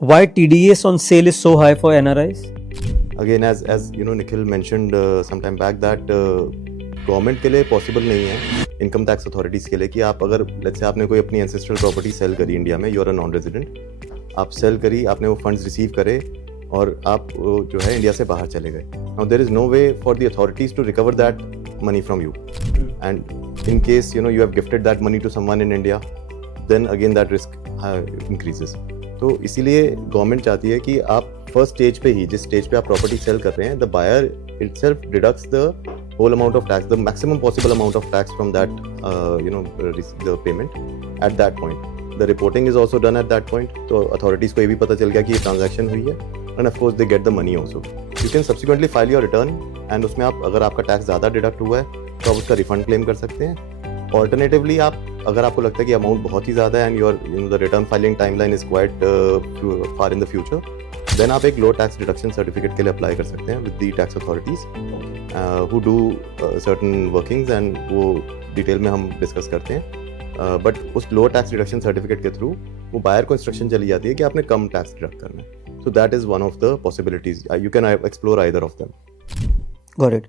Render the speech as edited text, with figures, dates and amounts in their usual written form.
Why TDS on sale is so high for NRIs? Again, as you know, Nikhil mentioned some time back that government के लिए possible नहीं है income tax authorities के लिए कि आप अगर लेट्स से आपने कोई अपनी एंसेस्ट्रल प्रॉपर्टी सेल करी इंडिया में, you are a non resident, आप सेल करी, आपने वो फंड्स रिसीव करे और आप जो है इंडिया से बाहर चले गए. Now there is no way for the authorities to recover that money from you, and in case you know you have gifted that money to someone in India, then again that risk increases. तो इसीलिए government चाहती है कि आप first stage पे ही, जिस stage पे आप प्रॉपर्टी सेल कर रहे हैं, the buyer itself deducts the whole amount of tax, the maximum possible amount of tax from that the payment at that point. The reporting is also done at that point, तो authorities को ये भी पता चल गया कि ये transaction हुई है, and of course they get the money also. You can subsequently file your return, and उसमें आप अगर आपका टैक्स ज़्यादा डिडक्ट हुआ है तो आप उसका रिफंड क्लेम कर सकते हैं. ऑल्टरनेटिवली आप अगर आपको लगता है कि अमाउंट बहुत ही ज़्यादा है and your the return filing timeline is quite far in the future, then आप एक लो टैक्स डिडक्शन सर्टिफिकेट के लिए अप्लाई कर सकते हैं with the tax authorities who do certain workings, and वो डिटेल में हम डिस्कस करते हैं. बट उस लो टैक्स डिडक्शन सर्टिफिकेट के थ्रू वो बायर को इंस्ट्रक्शन चली जाती है कि आपने कम टैक्स डिडक्ट करना है. So that is one of the possibilities. You can explore either of them. Got it.